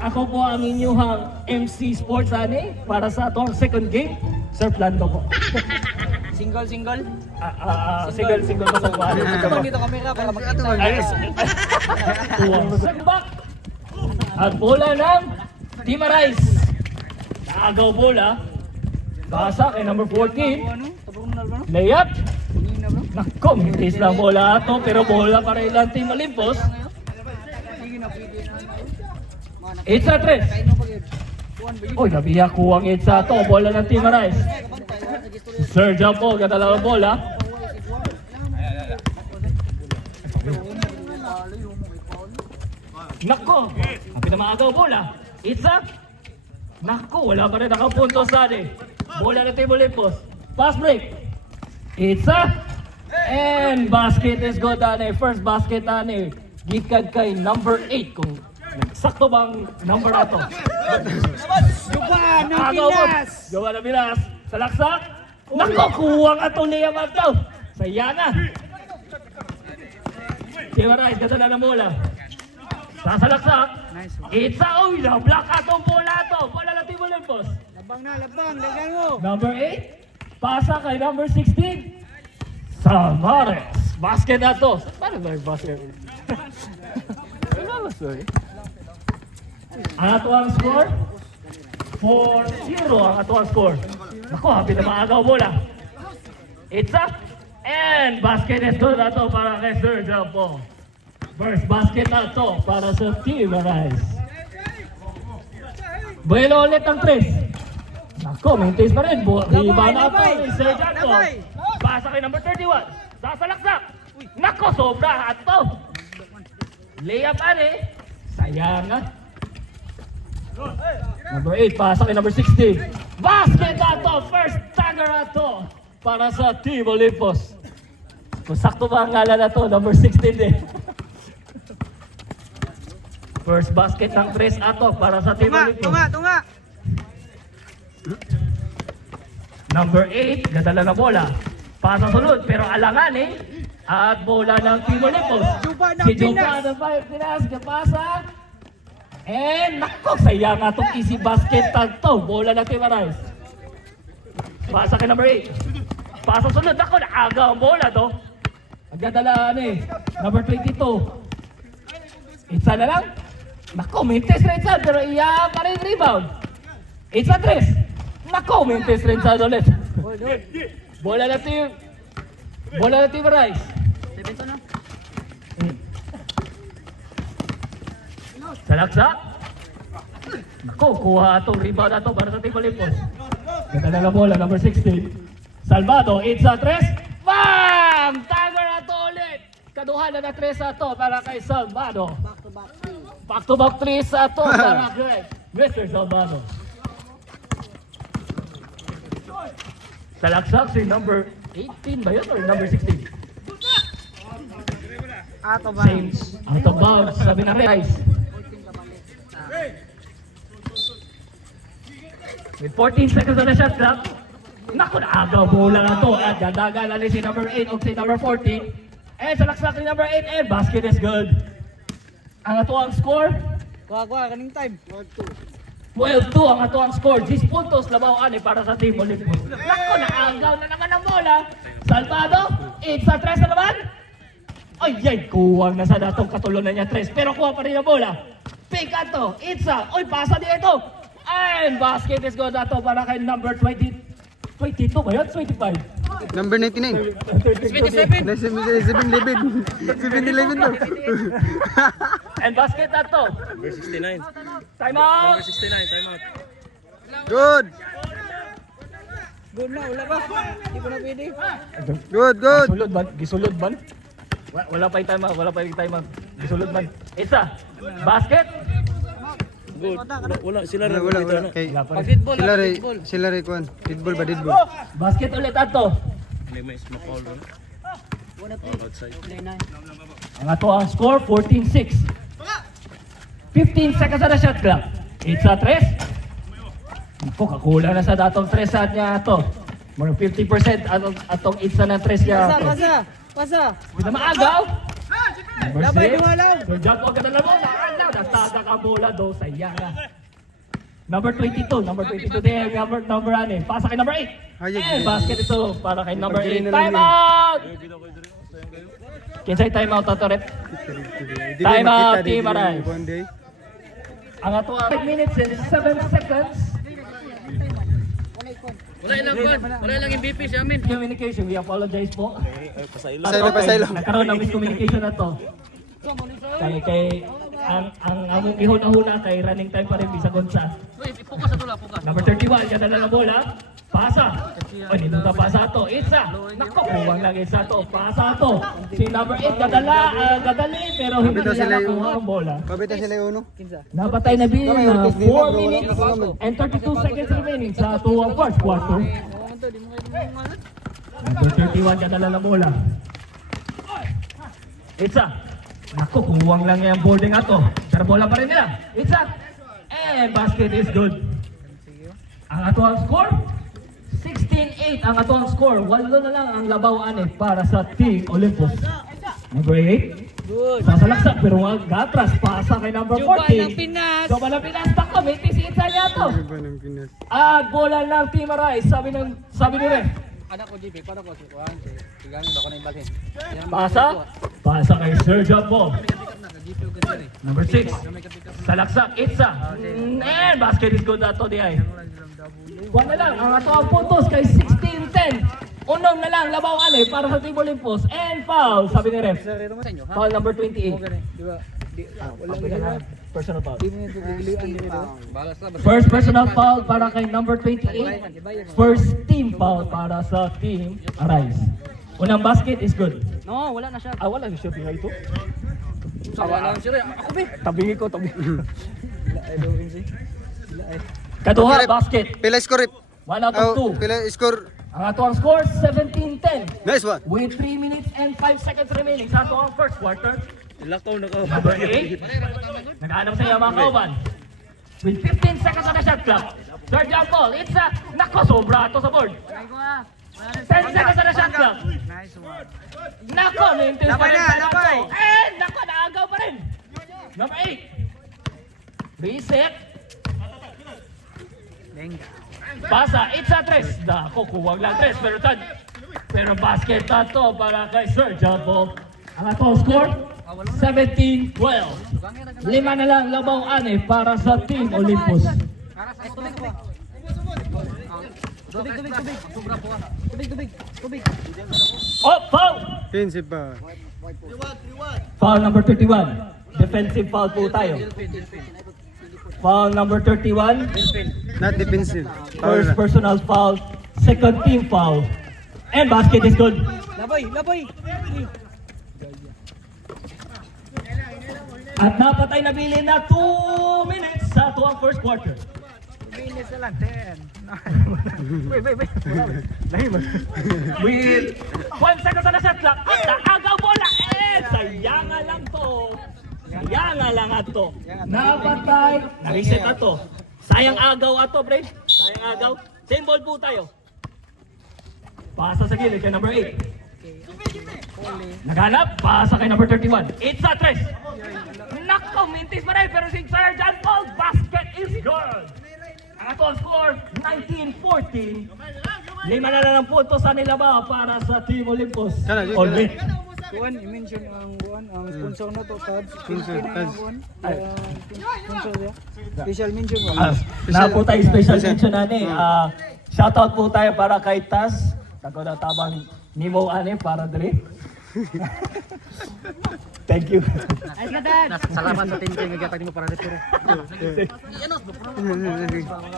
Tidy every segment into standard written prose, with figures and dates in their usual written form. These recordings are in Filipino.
Ako po ang inyong MC Sports ani para sa atong second game. Sir Plando po. Single. Single pa sa kwado. Ito dito kamera para makita. Back. At bola ng Team Arise. Naagaw bola. Basa kay number 14. Layup. Nako, mitis lang bola ato pero bola para ilang Team Olympus. It's a 3. Uy, nabiyak ko ang it's a to. Bola ng Team Arise. Sir Jampo, katalaw ang bola. Nako, ang pinamaagaw bola. It's a. Nako, wala pa rin nakapunto sa atin. Bola ng Team Olympus. Pass break. It's a. And basket is good ane. First basket ane. Gikad kay number 8 kung sakto bang number na to. Gawa ng Pinas. Gawa ng Pinas. Sa laksak. Nako, kuwang atong liyaman to. Sayana. Team Arise, ganda na ng bola. Sasalaksak. It's a. Uy, na-block atong bola to. Bola ng Team Olympus. Labang, dagan mo. Number 8. Pasa kay number 16. Samares. Basket na to. Paano ba yung basket? Ang ato ang score? 4-0 ang ato ang score. Naku, happy na maagaw bola. It's up. And basket is good na to para kay Sir Jampo. First basket na to para sa Team Arise. Buelo ulit ang 3. Naku, maintains pa rin. Riba na to ni Sir Jampo. Pasa kay number 31. Sasalaksak. Naku, sobra ato. Layup ani. Sayang. Number 8, pasa kay number 16. Basket ato, first tagger ato para sa Team Olympus. Kung sakto ba ang ngala na to, number 16 din. First basket ng 3 ato para sa Team Olympus. Tunga. Number 8, gadala na bola. Pasa sunod, pero alangan eh. At bola ng Team Olympus. Si Juba ng Pinas, kapasa. And nako, sayang nga itong easy basket tag to. Bola ng Team Arise. Pasa kay number 8. Pasa sunod, nako, naaga ang bola to. Ang gadalaan eh. Number 22. Itza na lang. Nako, mintes rin sa, pero iya pa rin rebound. Itza 3. Nako, mintes rin sa ulit. Bola ng Team Arise. Salaksak. Nako, kuha itong rebound na to para sa Team Olympus. Ganda na lang bola, number 16. Salvado, it's a 3. Bam! Tagger na to ulit. Kaduhan na 3 sa to para kay Salvado. Back to back 3 sa to para kay Mr. Salvado. Salaksak si number 18 ba yun or number 16? Same. Out of bounds, sabi na Rice. With 14 seconds on the shot clock. Naku, naagaw bola na to. At dadaga na si number 8 o si number 14. And salaksak ni number 8 and basket is good. Ang ato ang score? Kuha, kaning time. 12-2 ang ato ang score. 10 puntos labaw ani para sa Team Olympus. Naku, naagaw na naman ang bola. Salvado, 8 sa 3 na naman. Ay, kuwang na sa datong katulunan niya 3. Pero kuha pa rin ang bola. Pick ato, Itza. Oy, pasa dito. And basket is good ato para kay number 20. 22 ba yun? 25? Number 99. 27. 7-11 to. And basket ato. Number 69. Time out. Number 69, time out. Good. Good na, wala ba? Hindi ko na pwede. Good. Gisulod ban? Gisulod ban? Wala pa yung time out. Wala pa yung time out. Gisulod ban? Itza. Basket. Good. Wala sila na Wala. Kay Wala pa rin. Pag-fitball, sila ray kuan. Pitbull ba deadball? Basket ulit ato. May smoke all doon. Outside. Ang ato ang score, 14-6. 15 seconds na shot clock. Itza 3. Ako, kakulang na sa datong 3 sa niya ato. More 50% atong itza ng 3 niya ato. Pasa. Hindi na maagaw. Number Labay, 6. dumalaw. So jump huwag ka na lang bola. Nagtatak ang bola do. Sayang na. Number 22 din. Number ano eh. Pasa kay number 8. Hayag. And basket ito para kay number 8. Pagdiri na lang Time yun. out! Kinsay time out ato rin. Time out, Team Aray. Ang ato 5 minutes and 7 seconds. Wala lang yung BP sa amin. Communication, we apologize po. Pasaylo. Nagkaroon ng miscommunication na to. Kay ang among ihuna-huna kay running time pa rin bisag unsa. Focus sa tula, focus. Number 31, kada lang ang bola. Pasa. O, dito na pasa to. Itza. Nako, kuwang lang Itza to. Pasa to. Si number 8, gadali, pero hindi Pabitaw nila sila yung nakuha ang bola. Pabita sila yung uno. Napatay na bilin na 4 minutes and 32 seconds remaining sa 2 first quarter. Number 31, kada lang ang bola. Itza. Nako, kuwang lang yung boarding ato. Pero bola pa rin nila. Itza. And basket is good. Ang ato ang score? 16-8 ang ato ang score. 8 na lang ang labaw-ani para sa Team Olympus. Number 8. Good. Sasalaksak pero wag gatras. Pasa kay number 14. Juba ng Pinas. Juba ng Pinas. Tako, may tisita niya to. Iba ng Pinas. At bola ng Team Aray. Sabi ni Ren. Anak ko, JP, para ko si Juan. Tigangin ba ko na ibalhin? Pasa. Pasa kay Sir Jumbo. Number 6. Salaksak. Itza. And basket is good ato di ay. Huwag na lang, ang ato ang puntos kay 16-10. Unong na lang, labaw ani para sa Team Olympus. And foul, sabi ni Ref. Foul number 28. Di ba? Personal foul. Di mo ito gilian dito. Balas na. First personal foul para kay number 28. First team foul para sa Team Arise. Unang basket is good. No, wala na siya. Wala na siya nga ito. Wala na siya. Ako ba? Tabingi ko, tabingi. Wala ay daw si. Wala ay. Kaduha, basket. Pila score it? 1 out of 2. Pila score? Ang ato ang score, 17-10. Nice one. With 3 minutes and 5 seconds remaining sa ato ang first quarter. Lakaw na ko. Number 8. Nag-aanap sa iyo mga kauban. With 15 seconds on the shot clock. Third jump ball. It's a... Nako, sobra ito sa board. 10 seconds on the shot clock. Nice one. Nako, na-intense Labay na, labay. And nako, naagaw pa rin. Number 8. Reset. Lenga. Pasa, it's a 3. Nako, kuwag lang 3. Pero basket na to para kay Sir Jumbo. Ang atong score, 17-12. 5 na lang labaw ani para sa Team Olympus. Tubig. Oh, foul! 15 pa. Foul number 31. Defensive foul po tayo. Foul number 31. Not defensive. Power First na. personal foul. Second team foul. And basket is good. Labay. At napatay na bilin na 2 minutes sa tuwang first quarter. Bilis na lang, 10. With 1 second na shot clock. At naagaw bola. Sayangan lang to. Sayangan lang ato. Napatay. Na-reset ato. Sayang agaw ato, pre. Sayang agaw. Same ball po tayo. Pasa sa gilid kay number 8. Naghanap. Pasa kay number 31. It's a 3. Nako, mintis pa rin. Pero si Sergeant Paul, basket is good. Ang ato ang score, 19-14. 5 na lang ang punto sa nila ba para sa Team Olympus. Kana, Jun, All in. Kuan, i-mention ang kuan, ang sponsor na to, Tabs. Sponsor, Tabs. Sponsor niya. Special mention mo. Na po tayo special mention na ni. Shoutout po tayo para kay Taz. Tako na tabang Nemo ane para dre. Thank you. Salamat sa team kayo nagkatag mo para dito.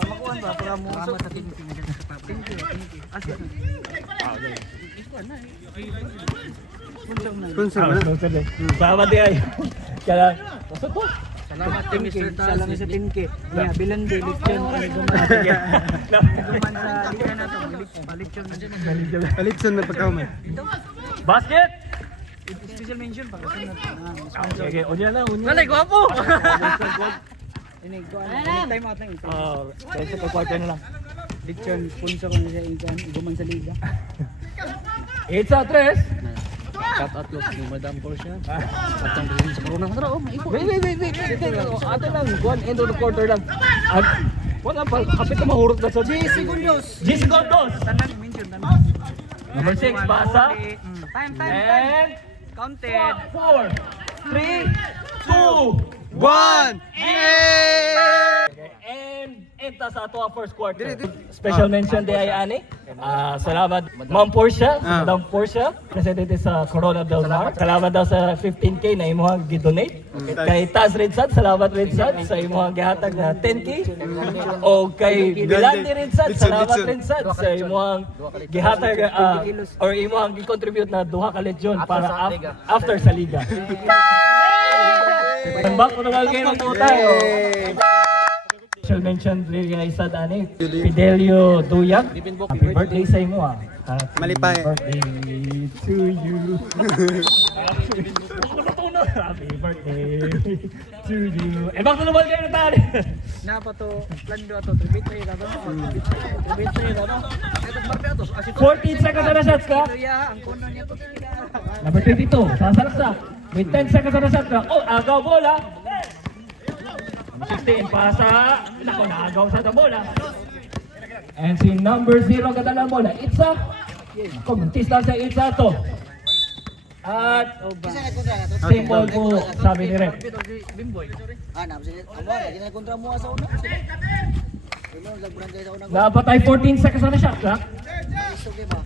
Makuan ba para mo salamat sa team kayo nagkatag. Thank you. Sponsor na. Salamat di ay. Kaya, Salamat team Mr. Taz. Salamat sa team kayo. Yeah, Bilande, Lipton, Guman sa liga na to. Lipton. Alitson na pagkauman. basket! Special mention para sa Okay, unya na, unya. Lalay, gwapo! Ini, kuan, time out lang. Kaya sa pag-quarter na lang. Lipton, sponsor ko na siya, Guman sa liga. It's a 3. Shout out look ni Madam Portia. Patang din sa corona. Tara, oh, maipo. Wait. Ato lang, one end of the quarter lang. Wala pa, kapit na mahurot na sa G segundos. Tanan mention tanan. Number 6, basa. Time. And Counted. 4, 3, 2, 1! and enta sa ato ang first quarter. Special mention di ay ani. Salamat Ma'am Portia, Madam Portia, presidente sa Corona Del Mar. Salamat daw sa 15K na imong gi-donate. Kay Taz Ridsat, salamat Ridsat sa imong gihatag na 10K. O kay Bilandi Ridsat, salamat Ridsat sa imong gihatag or imong gi-contribute na 2 ka legion para after sa liga. Back ko naman kayo ng tayo. Special mention rin kay Sad ani, Fidelio Duyag. Happy birthday sa imo ah. Malipay. Happy birthday to you. Happy birthday to you. Back ko naman kayo ng tayo. Na pa to plan do ato tribute na to. Tribute na to. Ito marpe ato. 14 seconds na shots ka. Ya, ang kono niya to. Number 22, sasalaksak. With 10 seconds na shot ka. Oh, agaw bola. 16, pasa. Nako, naagaw sa bola. And si number 0 kadalang bola. It's up. Kumuntis lang sa it's up to. At same ball po, sabi ni Rep. Bimboy. kontra mo sa una. Dapat ay 14 seconds na shot ka.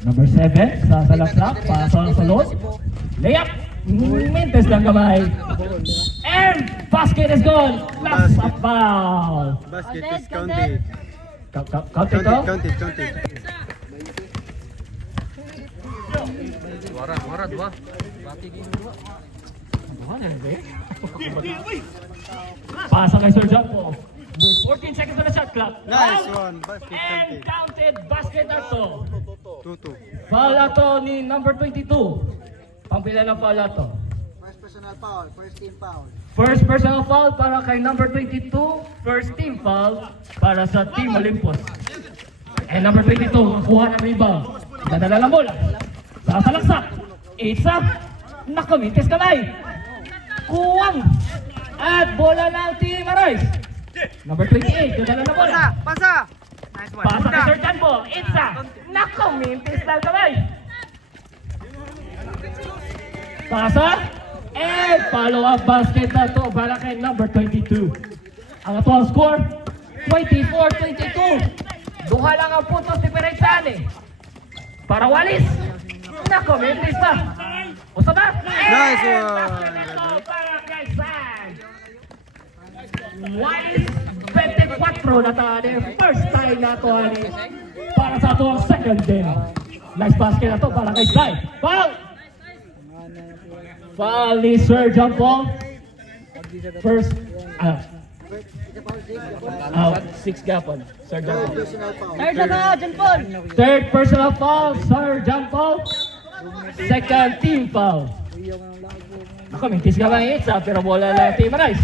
Number 7, sasalaksak. Pasa sa sulod. Layup. Mintes lang kamay. And basket is gone. Last a foul. Basket is counted. Count ito. Counted. Wara, dua. Pasa kay Sir Jumpo. With 14 seconds on the shot clock. Nice Out. one. Basket And counted. counted basket na to. 2-2. Foul na to ni number 22. Pampila ng foul na to. First personal foul, first team foul. First personal foul para kay number 22. First team foul para sa Team Olympus. And number 22, kuha ng rebound. Dadala lang bola. Sasalaksak. It's up. Nakamitis kamay. Kuwang. At bola ng Team Arise. Number 28, dadala na bola. Pasa. Nice one. Pasa kay Sir Janbo. It's up. Nakamitis lang kamay. Pasa. And follow-up basket na to para kay number 22. Ang atuang score, 24-22. Duha lang ang puntos diferensyan eh. Para Walis. Nako, mintis pa. Usa ba? Nice one. Basket na to para kay San. Walis, 24 na tani. First time na to ani. Para sa atuang second game. Nice basket na to para kay San. Foul! Foul ni Sir Jumpo. First, 6 gapon. Sir Jumpo. Personal foul. Third personal foul, Sir Jumpo. Second team foul. Ako, mintis ka ba yung itsa, pero bola lang Team Arise.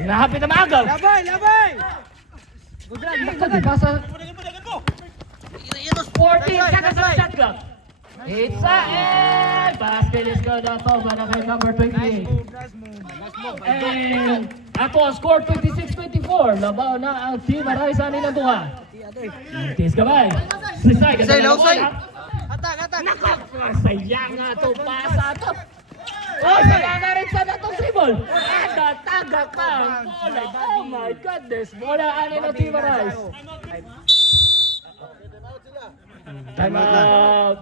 Nahapit na maagaw. Labay. Nako, di ba sa 14 seconds on the shot clock. Itza, and basket is good na to para kay number 28. And ato ang score 26-24. Labaw na ang Team Arise sa nilang duha. Mintis ka ba? Sisay, ganda na bola. Atak. Nako, sayang nga to, pasa to. Oh, sayang na rin sa natong dribble. Taga pa ang bola. Oh my goodness, bola ani ng Team Arise. Time out.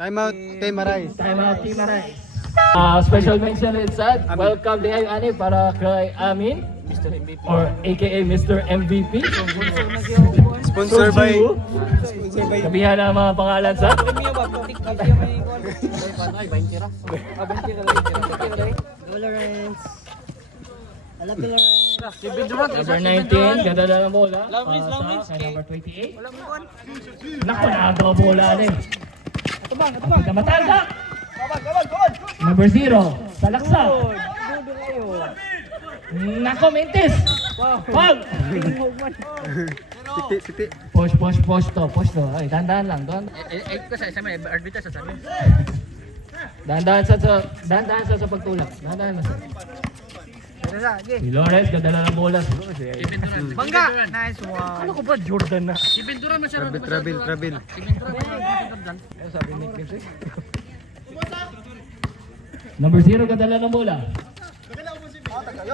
Time out. Team Arise. Time out, Team Arise. Special mention is sad. Welcome din ani para kay Amin, Mr. MVP. or aka Mr. MVP. Sponsor by... Kabihan ang mga pangalan sa Premium ba? Ay, 20 ra. Tolerance. Alapilance. number 19. Ganda na ng bola. Para sa kay number 28. Naku, nakagawa bola rin. Kamatanda. Number 0. Salaksa. Nako, Mintis. Foul. Siti. Push to. Ay, dandan lang. Eh, ko sa may arbitra sa sabi. Dahan-dahan sa pagtulak. Dahan-dahan na sa. Teresa, okay. Si Lawrence, gadala ng bola. Bangga! Nice one. Ano ko ba, Jordan na? Trabil. Sabi ni Kim Six. Number 0, gadala ng bola.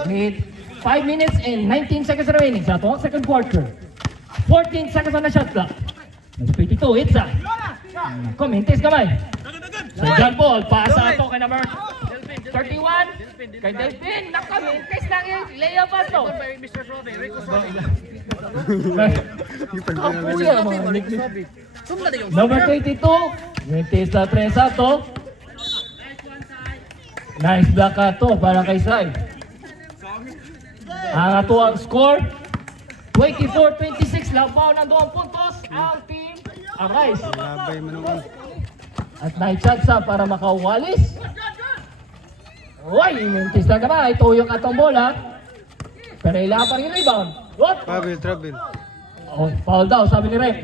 With 5 minutes and 19 seconds remaining sa ito, second quarter. 14 seconds on the shot clock. Nasa 22, it's a. Mintis kamay. So John Paul, pasa ito kay number 31. Kay Delphin, mintis lang yung layup pa ito. Number 22, mintis na Tresa to. Nice block ka to para kay Sai. Ang ato ang score, 24-26, labaw ng 2 puntos, ang team Arise. Labay mo naman. At naitsatsa para makawalis. Uy, mintis na ka na, ituyok atong bola. Pero ilapang yung rebound. What? Trabil. Oh, foul daw, sabi ni Rem.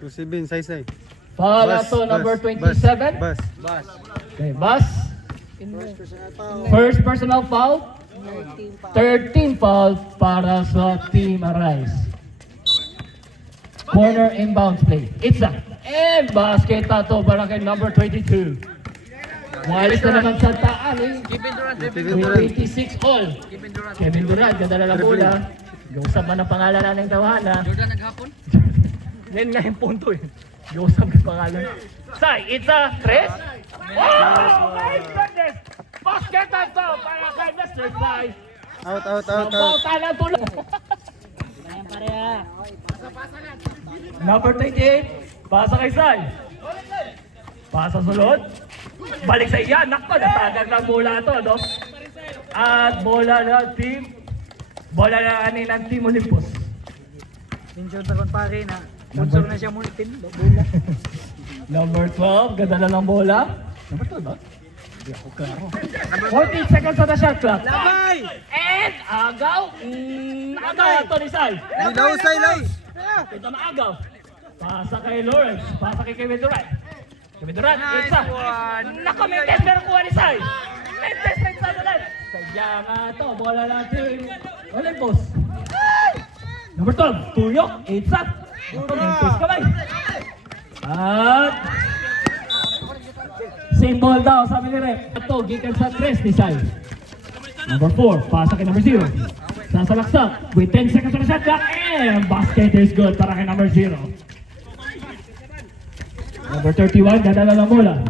27, say. Foul ato number 27. Bas. Okay, Bas. First personal foul. First personal foul. 13 foul. 13 foul para sa Team Arise. Corner inbounds play. It's a and basket to para kay number 22. Walis na naman sa taan eh. With 26 all. Kevin Durant, ganda na lang bola. Gausap man ang pangalan na ng tawahan ha. Jordan naghapon? Yan nga yung punto eh. Gausap ang pangalan. Sai, it's a tres. Oh my goodness! Basket to para kay Mr. Sai. Out. Bauta ng tulong. Ayan pareha. Number 38, pasa kay Sai. Pasa sulod. Balik sa iyan. Nakpa, natagal ng bola ito, no? At bola ng team. Bola na ng Team Olympus. Minsan takon pare na. Sponsor na siya multin. Bola. Number 12, ganda na ng bola. Number 12, no? Hindi ako klaro. 14 seconds on the shot clock. Labay! And agaw. Agaw ito ni Sai. Laos. Ito maagaw. Pasa kay Lawrence. Pasa kay Kevin Durant. Kevin Durant, Nice isa. one. Naka-Mentes, pero kuha ni Sai. Mentes ulit. Sadya nga ito. Bola ng Team Olympus. Number 12, tuyok. Isa. Mentes kamay. At same ball daw, sabi ni Rep. Ito, gikan sa 3 ni Sai. Number 4, pasa kay number 0. Sasalaksak with 10 seconds on the shot clock. And basket is good para kay number 0. Number 31, dadala ng bola.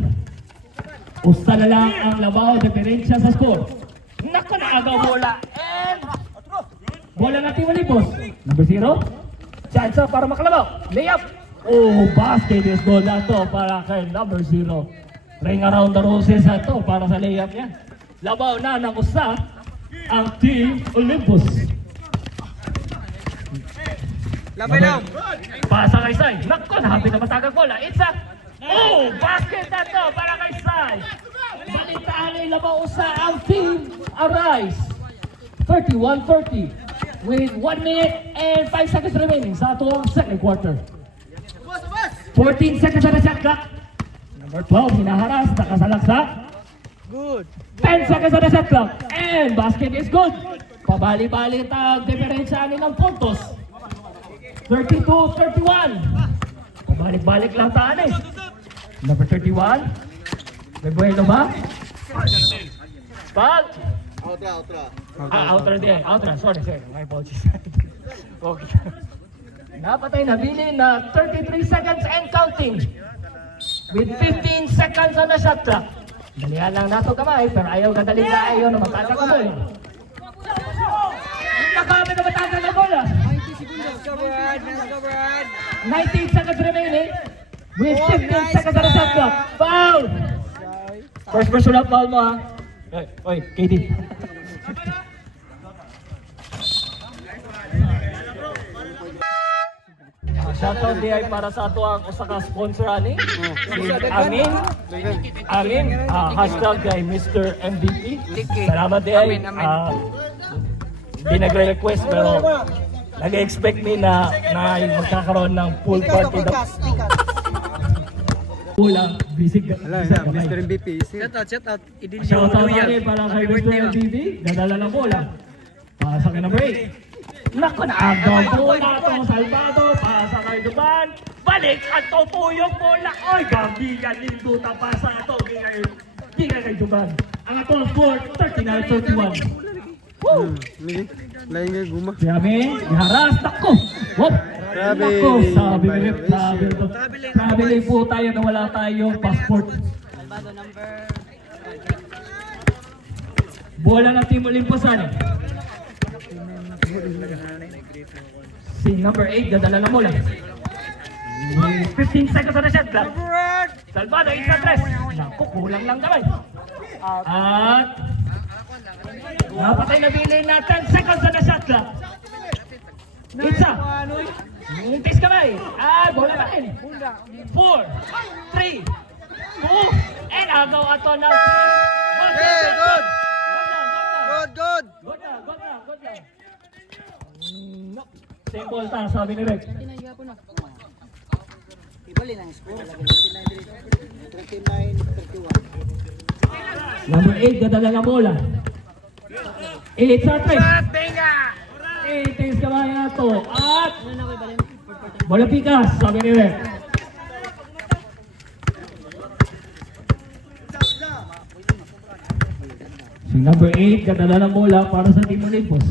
Usta na lang ang labaw, diferensya sa score. Naku na agaw bola. And bola na Team Olympus. Number 0, chance para makalabaw. Layup. Oh, basket is good na to para kay number 0. Ring around the roses na to para sa layup niya. Labaw na ng usta ang Team Olympus. Labay lang! Pasa kay Sai. Naku, nahapit na matagal bola. It's a... Oh, basket na to para kay Sai. Balitaan ay labaw usa ang Team Arise. 31-30 with 1 minute and 5 seconds remaining sa atuang second quarter. 14 seconds on the shot clock. Number 12, hinaharas, nakasalaksak. Good! 10 seconds on the shot clock. And basket is good. Pabali-bali ang diferensya ng puntos. 32-31. Pabalik-balik lang taan eh. Number 31. May buwelo ba? Foul. Outra din. Outra. Sorry. My apologies. Okay. Napatay na bilin na 33 seconds and counting. With 15 seconds on the shot clock. Dalihan lang nato kamay, pero ayaw kadali na ayaw na matagal ka mo eh. Nakamit na matagal na bola. 19 seconds remaining. With 15 seconds on the shot clock. Foul! First personal foul mo ha. Oy, KD. Shoutout di ay para sa ato ang usa ka sponsor ani. Si Amin, hashtag kay Mr. MVP. Salamat di ay. Hindi nagre-request pero nag-expect me na magkakaroon ng pool party. Bola, bisig. Wala, bisig na, kamay. Mr. MVP. Easy. Shout out. Idin Shout out Luya. natin para kay Happy Mr. birthday, ah. MVP. Dadala ng bola. Pasa kay number 8. Naku, naagaw bola to. Salvado. Pasa kay Duban. Balik. Ato po yung bola. Oy, gabigan din duta pasa ito. Giga kay Duban. Ang atong score, 39-31. Woo! Lagi. Lain nga guma. Grabe, iharas. Naku. Wop. Grabe. Naku, sabi ni Rip. Sabi ito. Traveling po tayo na wala tayong passport. Bola ng Team Olimposan. Si number 8, dadala na bola. 15 seconds on the shot clock. Salvado, isa tres. Naku, kulang lang kamay. At napatay na bilay na 10 seconds on the shot clock. Isa. Muntis kamay. Bola pa rin. 4, 3, 2, and agaw ato na. Hey, good! Good, good! Good na. No. Same ball ta, sabi ni Rex. Ibali lang score. 39-31. Number 8, dadala na bola. 8 sa 3. Itis kamay na to. At bola pikas, sabi ni Rex. Si number 8, dadala na bola para sa Team Olympus.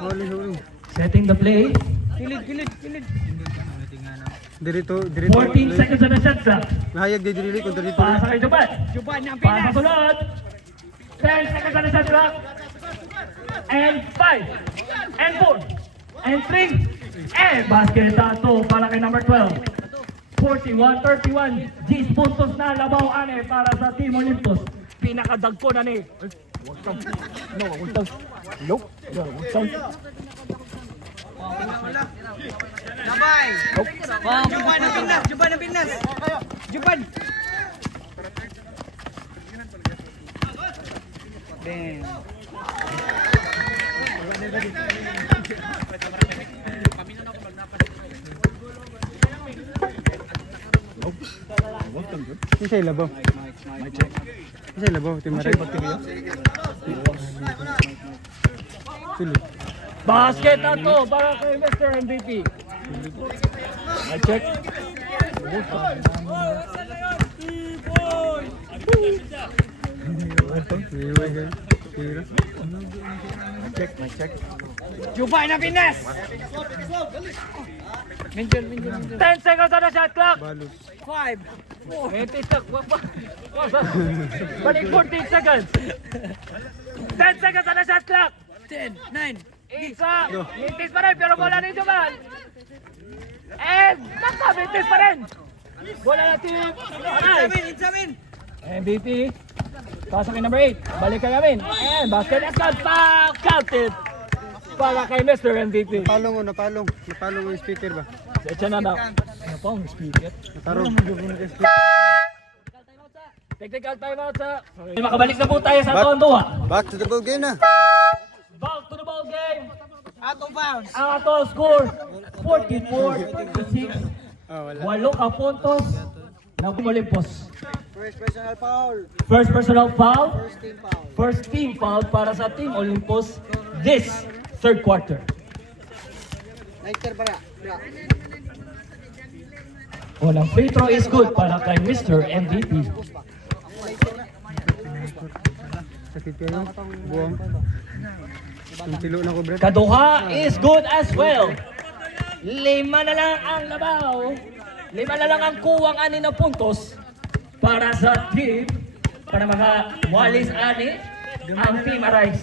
Huli. Setting the play. Kilid. Dirito. 14 seconds on the shot clock. Nahayag di dili kontra dito. Pasa kay Juban. Juban ng Pasa Pinas. sunod. 10 seconds on the shot clock. And 5. And 4. And 3. And basket to para kay number 12. 41-31. 10 puntos na labaw ane para sa Team Olympus. Pinakadagko na ni. Nabay. Juban ng Pinas. Juban. Damn. Isay labaw. Isay labaw. Timaray. Tuloy. Basket na to para kay Mr. MVP. I check. Iway ka. Tira. Juban ng Pinas. Minjol. 10 seconds on the shot clock. Balos. 5. 20 seconds. Balik 14 seconds. 10 seconds on the shot clock. 10, 9. Isa. Mintis pa rin pero bola ni Juban. And nakamintis pa rin. Bola na Team Arise. Insamin. MVP. Pasa kay number 8. Balik kay Amin. And basket is counted. Para kay Mr. MVP. Napalong ang speaker ba? Secha na daw. Ano pa ang speaker? Natarong. Technical timeout sa... Makabalik na po tayo sa taon 2. Back to the ball game na. Back to the ball game. Out of bounds. Ang ato score 44-6. Wala. 8 ka puntos ng Olympus. First personal foul. First personal foul. First team foul. First team foul para sa Team Olympus this third quarter. Lighter para. Unang free throw is good para kay Mr. MVP. Sakit kayo. Buwang. Ang tilo na ko, Brett. Kaduha is good as well. 5 na lang ang labaw. 5 na lang ang kuwang 6 na puntos para sa team. Para makawalis 6 ang Team Arise.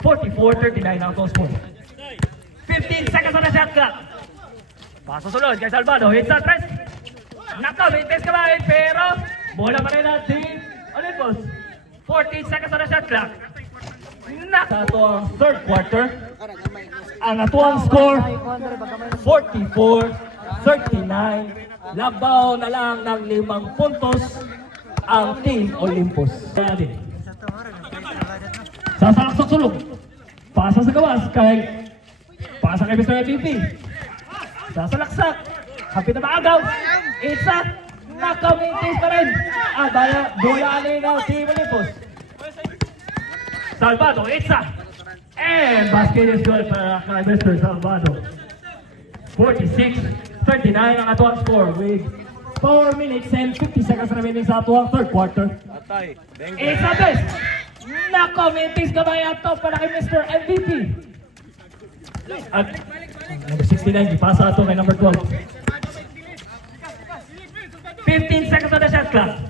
44-39 ang toss score. 15 seconds on the shot clock. Paso sunod kay Salvado. Hits at press. Nakamintis ka ba pero bola pa rin ang Team Olympus. 14 seconds on the shot clock. Sa ito ang third quarter. Ang atuang score 44-39. Labaw na lang ng 5 puntos ang Team Olympus. Sasalaksak sulong. Pasa sa gawas kay Mr. MVP. Sasalaksak. Kapit na maagaw. Isa. Nakamintis pa rin. Bola ng Team Olympus. Salvado, Itza. And basket is good para kay Mr. Salvado. 46-39 ang atuang score with 4 minutes and 50 seconds remaining sa atuang third quarter. Itza best. Nakamintis kamay ato para kay Mr. MVP. At number 69, ipasa ato kay number 12. 15 seconds on the shot clock.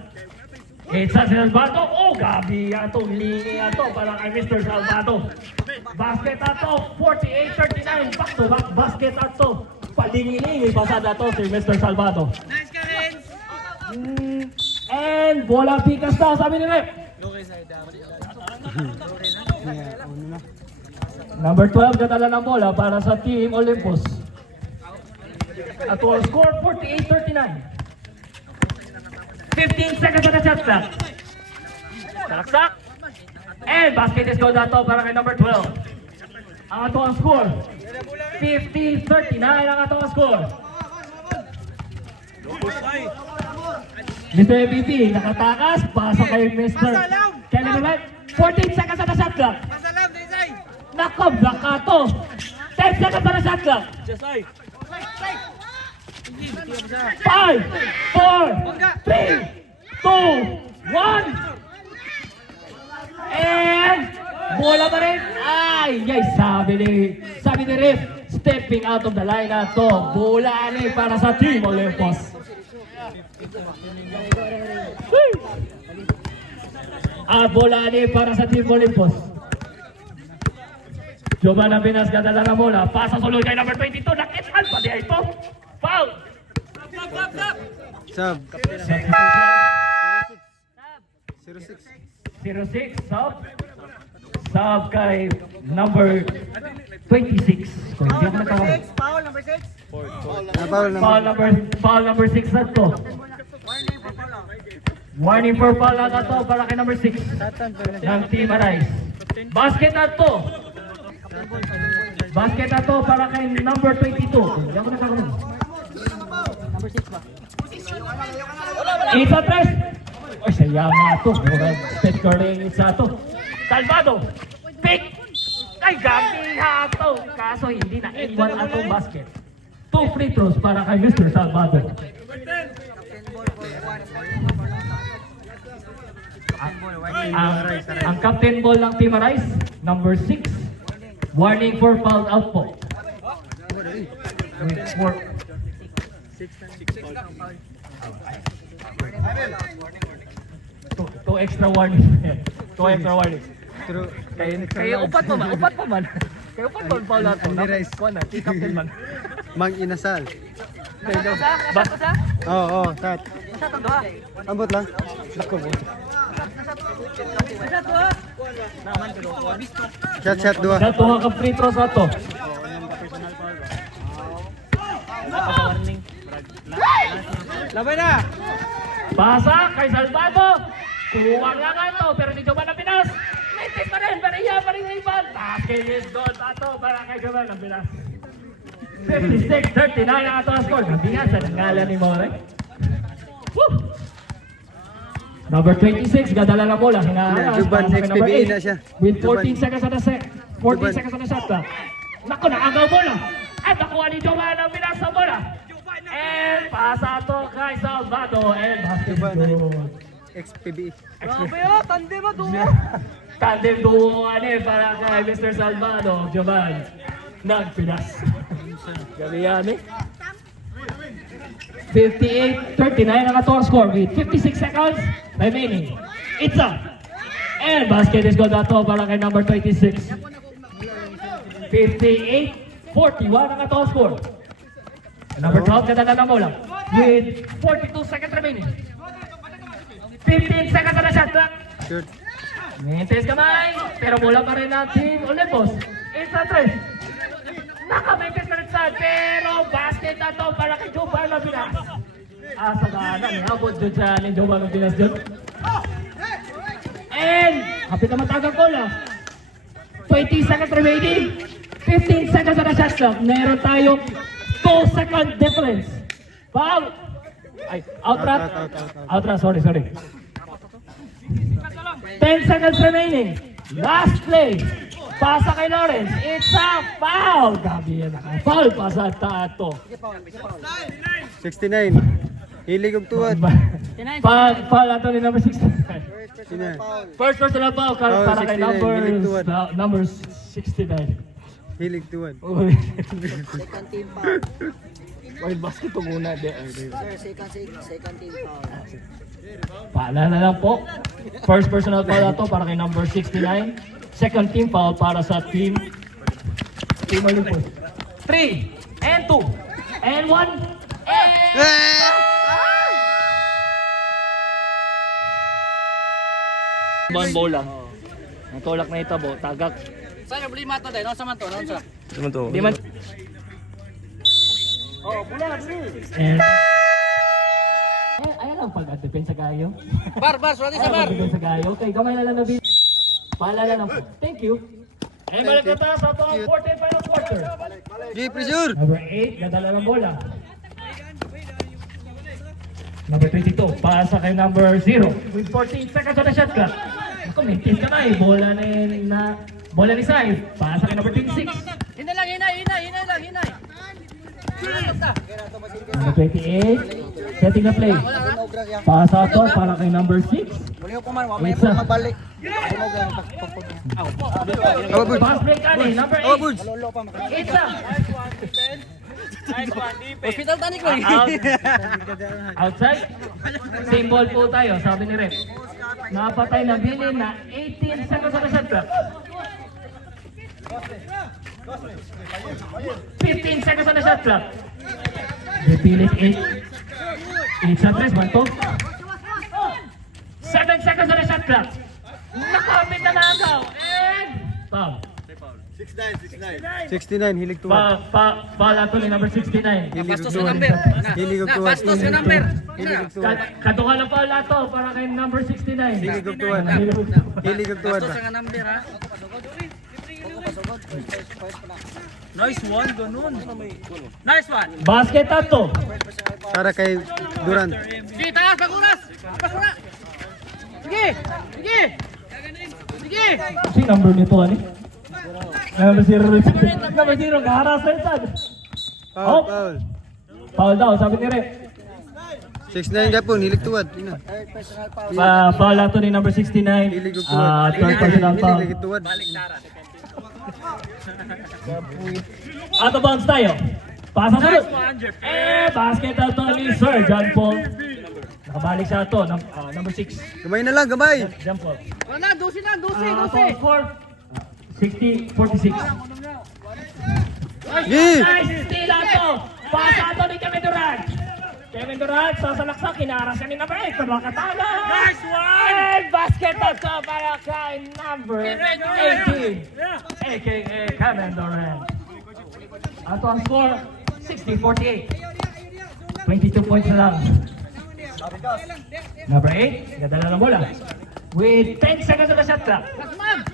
It's a Salvado. Oh, gabi ato. Lingi ato para kay Mr. Salvado. Basket ato. 48-39. Back to back basket ato. Palingi-lingi. Pasada ato si Mr. Salvado. Nice ka rin! And bola pikas daw. Sabi ni Rep. Number 12 katala ng bola para sa Team Olympus. At all score 48-39. 15 seconds on the shot clock. Salaksak. And basket is good ato para kay number 12. Ang ato ang score. 50-39 ang ato ang score. Mr. MVP, nakatakas. Pasok kay Mr. Kelly Millett. 14 seconds on the shot clock. Nakob, nakato. 10 seconds on the shot clock. 5, 4, 3, 2, 1. And bola pa rin. Ay, sabi ni Ref, stepping out of the line na to. Bola ni para sa Team Olympus. Bola ni para sa Team Olympus. Giovanna Pinas gadala na bola. Pasa sulod kay number 22. Nakitan pa diya ito. Foul! Sub. 06, sub. Sub kay number 26. Kung hindi ako nagkakaroon. Foul number 6. Foul number 6 na to. Warning for foul na to para kay number 6 ng Team Arise. Basket na to. Basket na to para kay number 22. Kung hindi ako nagkakaroon. Number 6 ba? Isa tres. Ay, sayang nga ito. Steph Curry isa ito. Salvado. Pick. Ay, gabi hato. Kaso hindi na iwan atong basket. 2 free throws para kay Mr. Salvado. Ang captain ball ng Team Arise, number 6. Warning for foul out po. With 4. Two extra warning. 2 extra warning. True. Kaya upat pa man. Kaya upat pa foul out po. Kuha na, kay captain man. Mang inasal. Basta sa? Oo, tat. Ambot lang. Lako mo. Shot dua. Datuha ka free throws ato. Labay na! Pasa kay Salvado. Kuwang lang ato pero ni Giovanna Pinas. Nitis pa rin, pero iya pa rin yung iba. Basket is good ato para kay Giovanna Pinas. 56-39 ang ato ang score. Nabingan sa nangalan ni More. Woo! Number 26, gadala na bola. Hinaharas. Juban, Pasok kay number XPBA 8. na siya. With 14 Juban. seconds on the set. 14 Juban. seconds on the shot clock. Naku, naagaw bola. At nakuha ni Giovanna Pinas sa bola. And pasa to kay Salvado. And basket Juban. goal. XPBE. Grabe oh, tandem mo dumo! Tandem duo para kay Mr. Salvado. Giovanni. Nagpinas. Gabi yan eh. 58-39 ang atong score with 56 seconds remaining. It's up. And basket is good ato para kay number 26. 58-41 ang atong score. Number 12 kadala na bola with 42 seconds remaining. 15 seconds na shot clock. Shoot. Mintes kamay, pero bola pa rin ang Team Olympus. It's a 3. Naka-mintes pa rin sa, pero basket na to para kay Giovanna Pinas. Asa ka na, niabot dyan siya ni Giovanna Pinas dyan. And, kapit na matagang bola. 20 seconds remaining. 15 seconds na shot clock. Meron tayong 2 second difference. Foul! Ay, outrun. Out. Outrun, sorry. 10 seconds remaining. Last play. Pasa kay Lawrence. It's a foul. Gabi yan. Foul pa sa Tato. 69. Hilig og tuwad. Foul ato ni number 69. Sina. First personal foul Foul, para kay 69. Hilig tuwad. number 69. Hilig tuwad. Uy. Second team foul. Wild basket to muna. Sir, second team foul. Paalala lang po. First personal foul na to para kay number 69. Second team foul para sa Team Olympus. 3 and 2 and 1 and bola. Natulak na itabo, tagak. Saan yung problema ito dahil? Nasa man to? Di man. And ayan ang pag-defense sa gayo. Bar, swati sa bar. Pag-defense sa gayo. Okay, gamay na lang na video. Paalala lang po. Thank you. And balik na tayo sa itong 14 final quarter. G, pressure! Number 8, nadala ng bola. Number 22, pasa kay number 0 with 14 seconds on the shot clock. Ako, maintain ka na eh. Bola ni Sai. Pasa kay number 26. Hinay lang. Number 28, setting the play. Pasa ito para kay number 6. Muli ko man, mamaya po magbalik. Pass break ka ni, number 8. Itza. Hospital tani ko eh. Outside. Same ball po tayo, sabi ni Rep. Napatay na bilin na 18 seconds on the shot clock. 15 seconds on the shot clock. Repilit 8 sa 3, banto. 7 seconds on the shot clock. Nakapit na nagaw. And foul. 69, hilig tuwad. Foul ato ni number 69. Hilig og Bastos ka tuwad. number. Hilig og tuwad. Bastos ka number. Hilig og tuwad. Kaduha na foul ato para kay number 69. Hilig og tuwad. Hilig og tuwad. Bastos ka number ha. Nice one, ganun. Nice one. Basket ato. Para kay Durant. Sige, taas, baguras. Basura. Sige. Si number nito ani? Number 0. Number 0 kaharas na ito. Foul, foul. Foul daw, sabi ni Rep. 69 gapon, hilig tuwad. Ina. Foul ato ni number 69. Hilig og tuwad. Third personal foul. Hilig og tuwad. Out of bounds tayo. Pasa sunod. Basket out to ni Sir John Paul. Nakabalik siya ito, number 6. Gamay na lang, gamay. John Paul. Wala, 12 na. For 60-46. Gi! Nice steal ato. Pasa ato ni Kevin Durant. Kevin Durant, sasalaksak, kinaras ka ni number 8. Tabakatala. Nice one! And basket ato para kay number 18. A.K.A. Kevin Durant. Ato ang score, 60-48. 22 points na lang. Number 8, gadala ng bola. With 10 seconds on the shot clock.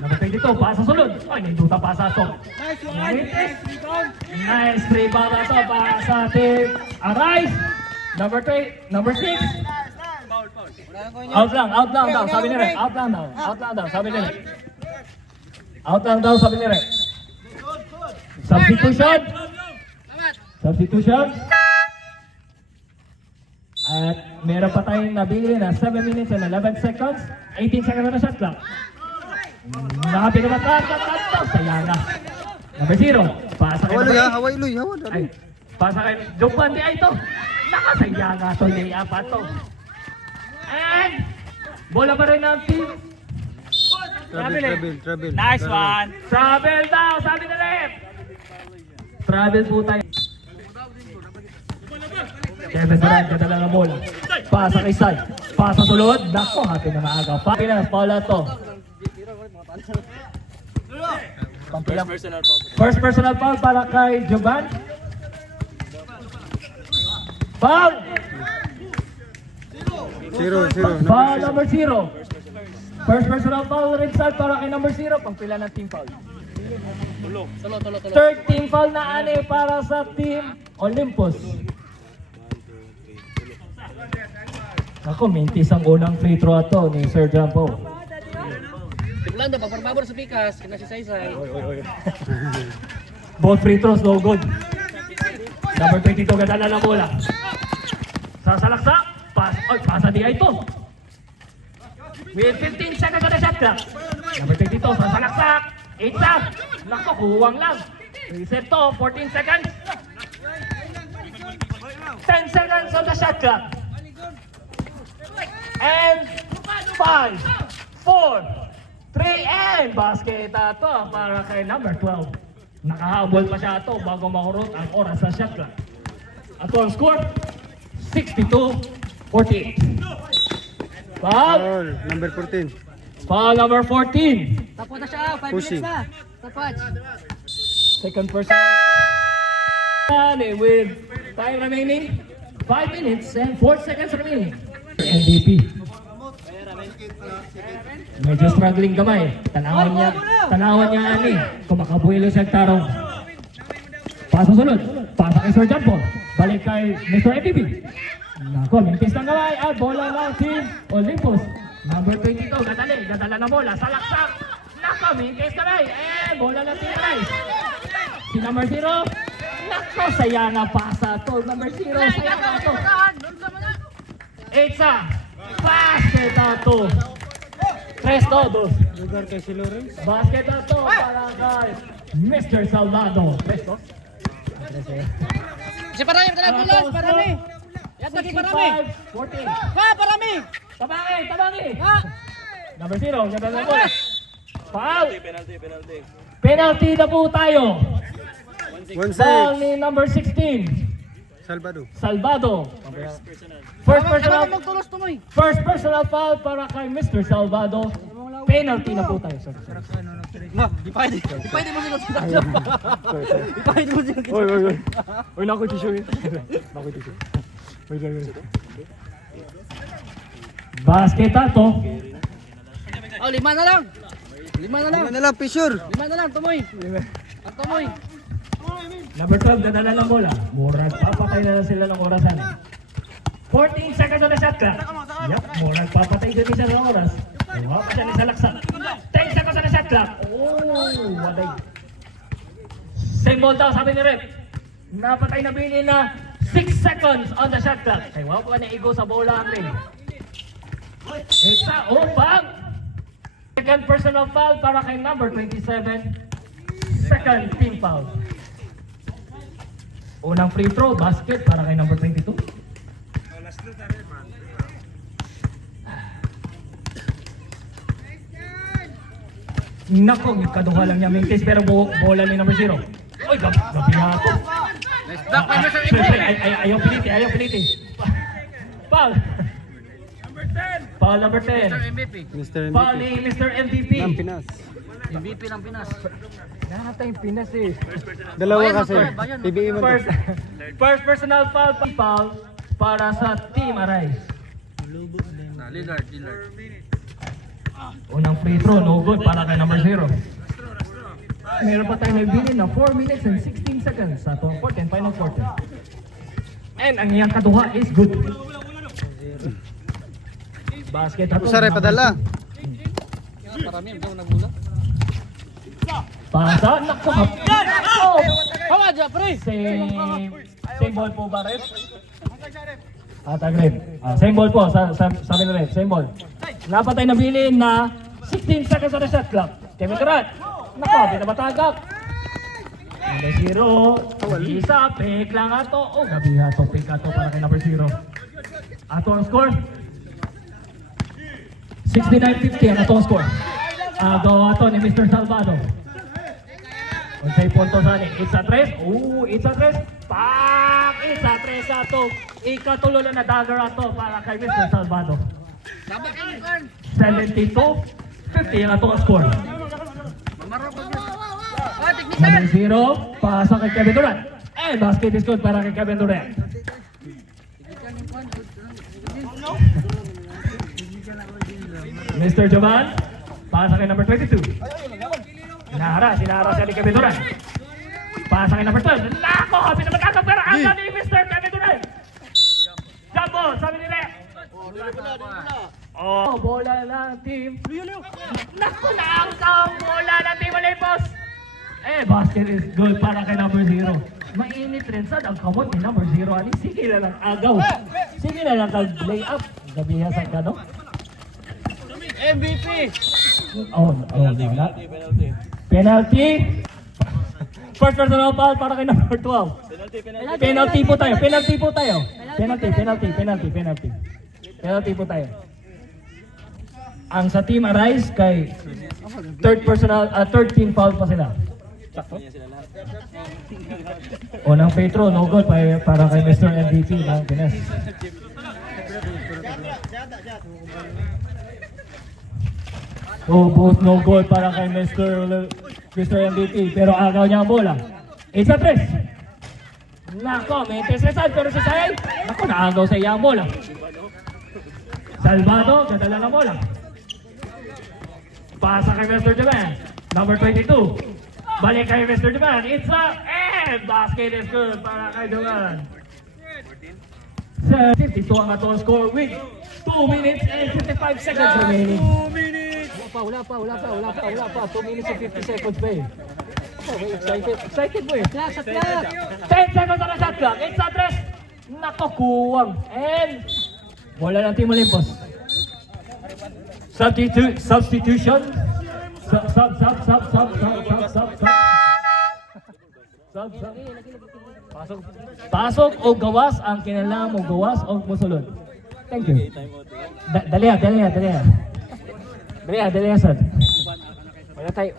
Number 22, pasa sulod. Ay, ninduta pasa ito. Nice rebound na ito para sa team Arise. Number 6. Out lang daw, sabi ni Rep. Out lang daw, sabi ni Rep. Substitution. At meron pa tayong nabili na 7 minutes and 11 seconds. 18 seconds na shot clock. Nakapit naman sayang na. Number 0. Pasa kay Haway number luy ha, 8. haway luy. Haway. Ay, pasa kay Jokban di ay ito. Nakasayang nga ito. Layup pa ito. And bola pa rin ng team. Travel. Nice one. Travel daw, sabi na left. Travel po tayo. Kevin Durant, kadala ng bola. Pasa kay Sai. Pasa sulod. Nako, happy na maaga. Pinas, Paula to. First personal foul para kay Jovan. Foul! 0. Foul number 0. First personal foul rin para kay number 0. Pangpila ng team foul. Third team foul na ani para sa team Olympus. Ako, mintis ang unang free throw ato ni Sir Jampo. Tiglan daw, pagparbabor sa pikas, kina si Saysay. Both free throws, no good. Number 22, ganda na bola. Sasalaksak, pasa di ito. With 15 seconds on the shot clock. Number 22, sasalaksak. 8 up. Nako, kuwang lang. Reset to, 14 seconds. 10 seconds on the shot clock. And 5, 4, 3, and basket ato para kay number 12. Nakahabol pa siya ato bago makurot ang oras sa shot clock. Ato ang score, 62-48. Foul! Foul, number 14. Foul number 14. Tapos na siya, 5 Pushing. minutes na. Tapos. Second person. With time remaining, 5 minutes and 4 seconds remaining. MVP. Medyo struggling gamay. Tanawan niya ani. Kumakabuelo siya tarong. Pasa sunod. Pasa kay Sir John Paul. Balik kay Mr. MVP. Nako, mintis ng gamay at bola ng Team Olympus. Number 22, gadala na bola. Salaksak. Nako, mintis gamay. Bola ng Team Rice. Si number 0. Nako, saya na pasa to. Number 0, saya na to. 8 sa. Basket na to. 3-2. Lugar kay si Lawrence. Basket na to para kay Mr. Salvador. 3-2. Si Parami, bulas, Parami. Yan lagi Parami. 65-14. Ha, Parami. Tabangi. Ha. Number 0, ganda na bola. Foul. Penalty na po tayo. Foul 1-6. ni number 16. Salvado. First personal. Magtulos tumoy. First personal foul para kay Mr. Salvado. Penalty na po tayo. Sir. Di pwede mo sila sa tatlo. Di pwede mo sila. Oy, naku tissue. Naku tissue. Basket ato. Oh, 5 na lang. 5 na lang. Ano na lang, Pishur. 5 na lang, tumoy. Ang tumoy. Number 12, ganda na lang bola. Murag, papatay na lang sila ng orasan. 14 seconds on the shot clock. Yup, murag, papatay din siya ng oras. Huwag pa siya ni Salaksak. 10 seconds on the shot clock. Oh, waday. Same ball daw, sabi ni Rep. Napatay na bini na 6 seconds on the shot clock. Ay, huwag pa na-igo sa bola ang rin. Isa, bang! Second personal foul para kay number 27. Second team foul. Unang free throw, basket para kay number 22. Nako, kaduha lang niya mintis pero bola ni number 0. Oy, gabi ako. Nice block by Mr. MVP. Ayaw piniti. Foul. Foul number 10. Mr. MVP. Mr. Foul MVP. ni Mr. MVP. Ng Pinas. MVP ng Pinas. Nakata yung Pinas eh. Dalawa Bayan, kasi. bayan. PBA mo to. First personal foul para sa Team Arise. Lillard. Unang free throw, no good para kay number 0. Meron pa tayo nagbili na 4 minutes and 16 seconds sa itong fourth and final quarter. And ang iyang kaduha is good. Basket na to. Usare, padala. Parami, ang daw nagmula. Pasa, naku, oh! Hawa dyan, pre. Same ball po ba, Ref? Ref. Same ball po, sabi na Ref, same ball. Napatay na bilin na 16 seconds on the shot clock. Kevin Durant. Naku, pinabatagap. Number 0. Isa, pick lang ato. Oh, gabi ato, pick ato para kay number 0. Ato ang score. 69-50 ang ato ang score. Agaw ato ni Mr. Salvado. Unsay punto sa ni? 8-3. Oh, 8-3. Pak! 8-3 ato. Ikatulo na dagger ato para kay Mr. Salvado. 72-50 ang ato ang score. Number 0, pasa kay Kevin Durant. And basket is good para kay Kevin Durant. Mr. Jovan, pasa kay number 22. Sinara siya ni Kevin Durant. Pasa kay number 12. Nako, pinapagkakap pero ang ni Mr. Kevin Durant. Jumbo, sabi ni Rep. Oh, bola ng team. Naku, naangkang bola ng team Olympus. Basket is good para kay number 0. Mainit rin sa kamot ni number 0. Ani, sige na lang agaw. Sige na lang kag-lay up. Gabiha sa kano. MVP! Wala. Penalty. First personal foul para kay number 12. Penalty po tayo. Penalty po tayo. Ang sa team Arise kay third team foul pa sila. Unang Petro, no goal para kay Mr. MVP ng Pinas. Both no goal para kay Mr. MVP, pero agaw niya ang bola. 8-3. Nako, may tesresan, pero si Say, nako, naagaw sa iya ang bola. Salvado, dadala ng bola. Pasa kay Mr. Jaman, number 22. Balik kay Mr. Jaman, it's up, and basket is good para kay Jaman. 52 ang atong score with 2 minutes and 55 seconds remaining. 2 minutes! Wala pa. 2 minutes and 50 seconds pa eh. Excited mo eh. Clock, sa clock. 10 seconds on the shot clock. It's a dress. Nako, kuwang. And bola ng Team Olympus. Substitution. Pasok o gawas ang kinala mo, gawas o musulod. Thank you. Dali sad. Wala tayo.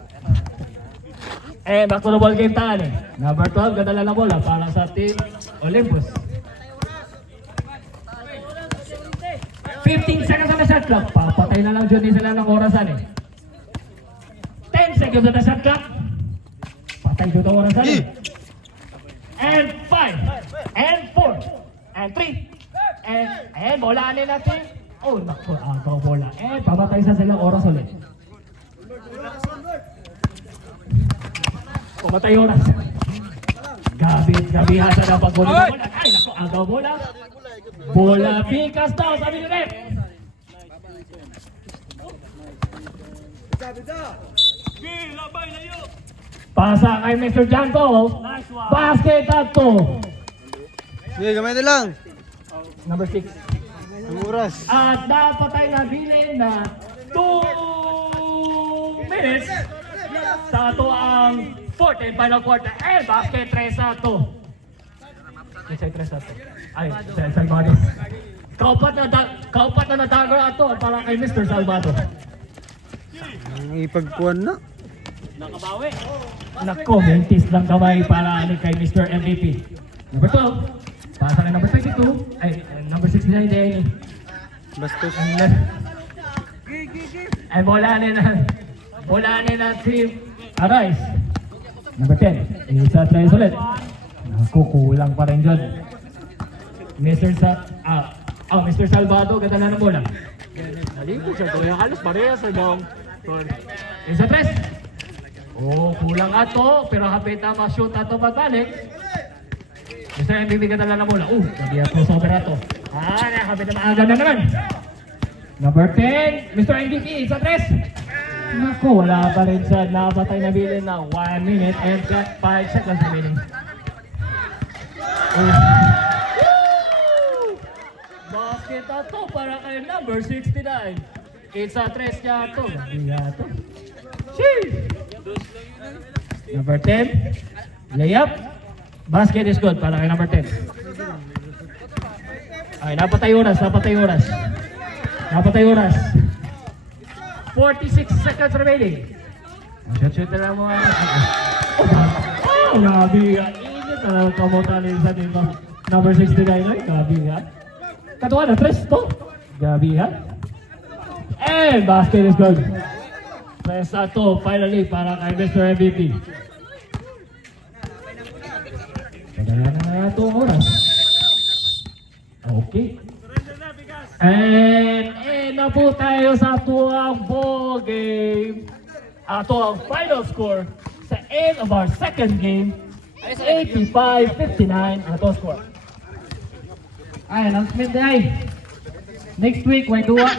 Back to the ball game tayo eh. Number 12, gadala na bola para sa Team Olympus. 15 seconds on the shot clock. Papatay na lang dyan din sila ng orasan eh. 10 seconds on the shot clock. Patay dito ang orasan eh. And 5, and 4, and 3, and bolaan natin. Oh, naku, agaw bola. Pamatay sa silang oras ulit. Pamatay oras. Gabihan sa ng pagbulo ng bola. Ay, naku, agaw bola. Bola, pikas daw, sabi nyo rin. Pasa kay Mr. Janko. Basket at to. Sige, gamay na lang. Number 6. Ang oras. At dapat tayo nabilin na 2 minutes sa ato ang fourth and final quarter. Basket 3 sa ato. Isay 3 sa ato. Ay, Salvado. Kaupat na nadago ato para kay Mr. Salvado. Ang ipagkuhan na. Nakabawi. Nako, mentis lang kamay para kay Mr. MVP. Number 12. Pasa kay number 22. Ay, number 69 din. Bastos. Ay, bola na Team Arise. Number 10. Isa tries ulit. Naku, kulang pa rin dyan. Mr. Salvado, ganda na ng bola. Nalipo siya. Kaya halos parehas sa dong. Isa tres. Oh, kulang ato. Pero hapit na ma-shoot ato pagbalik. Mr. MVP ganda na ng bola. Gabi ato sa operato. Hapit na maaga na naman. Number 10, Mr. MVP, isa tres. Naku, wala pa rin siya. Napatay na bilin na 1 minute and 5 seconds remaining. Basket ato para kay number 69. Isa tres niya ato. Gabi ato. Number 10, layup. Basket is good para kay number 10. Ay, napatay oras. 46 seconds remaining. Shoot na lang mo. Gabi nga. Init na lang kamutan sa dito. Number 69 ay, gabi nga. Katuwa na, 3 to. Gabi nga. And basket is good. Presa to, finally, para kay Mr. MVP. Padala na ito ang oras. Okay. And na po tayo sa tuwang ball game. Ato ang final score sa end of our second game. 85-59 ang ato score. Ay, announcement ay. Next week, may duwa.